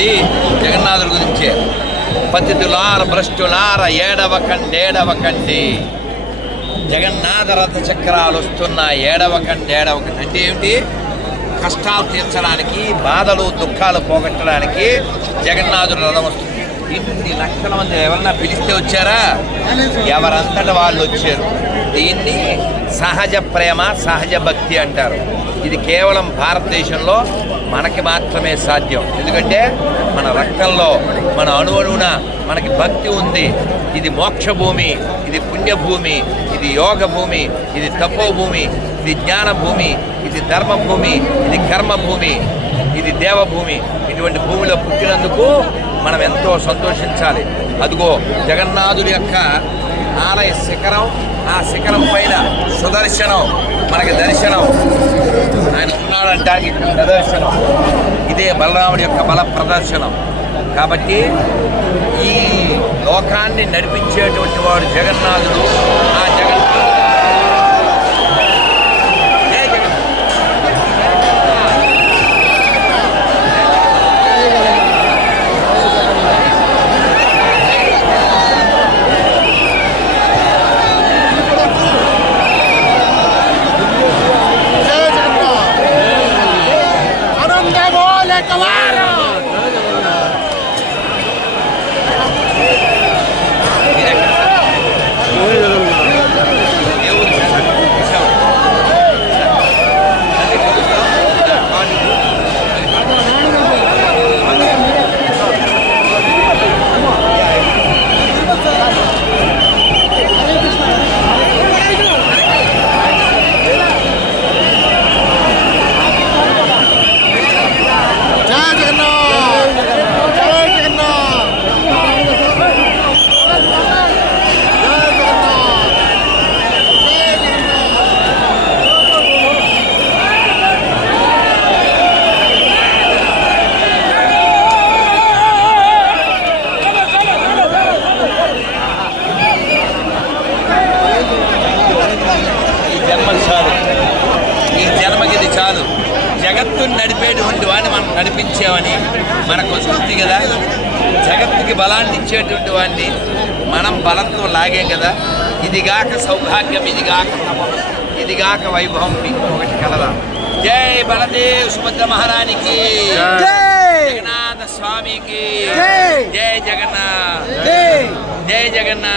చెప్తుంది జగన్నాథుడి గురించే. పతితులార భ్రష్టులార ఏడవ కండేడవ కండి. జగన్నాథ రథ చక్రాలు వస్తున్న ఏడవ కండి కండి. అంటే ఏమిటి? కష్టాలు తీర్చడానికి బాధలు దుఃఖాలు పోగొట్టడానికి జగన్నాథుడు రథం వస్తుంది. ఇన్ని లక్షల మంది ఎవరన్నా పిలిస్తే వచ్చారా? ఎవరంతట వాళ్ళు వచ్చారు? దీన్ని సహజ ప్రేమ సహజ భక్తి అంటారు. ఇది కేవలం భారతదేశంలో మనకి మాత్రమే సాధ్యం. ఎందుకంటే మన రక్తంలో మన అణువణువున మనకి భక్తి ఉంది. ఇది మోక్ష భూమి ఇది పుణ్యభూమి ఇది యోగ భూమి ఇది తపో భూమి ఇది జ్ఞాన భూమి ఇది ధర్మ భూమి ఇది కర్మ భూమి ఇది దేవభూమి. ఇటువంటి భూమిలో పుట్టినందుకు మనం ఎంతో సంతోషించాలి. అదిగో జగన్నాథుడి యొక్క ఆలయ శిఖరం ఆ శిఖరం పైన సుదర్శనం మనకి దర్శనం. ఆయన ఉన్నాడంటానికి ప్రదర్శనం. ఇదే బలరాముడి యొక్క బల ప్రదర్శనం. కాబట్టి ఈ లోకాన్ని నడిపించేటువంటి వాడు జగన్నాథుడు జగన్నాథుడు. vai! జన్మది చాలు ఈ జన్మగిది చాలు. జగత్తుని నడిపేటువంటి వాడిని మనం నడిపించామని మనకు వస్తుంది కదా. జగత్తుకి బలాన్ని ఇచ్చేటువంటి వాడిని మనం బలంతో లాగే కదా. ఇదిగాక సౌభాగ్యం ఇదిగాక ఇదిగాక వైభవం మీకు ఒకటి కలదా. జై బలదేవ్ సుభద్ర మహారానికి జగన్నాథ స్వామికి. జై! జగన్నా జై! జగన్నా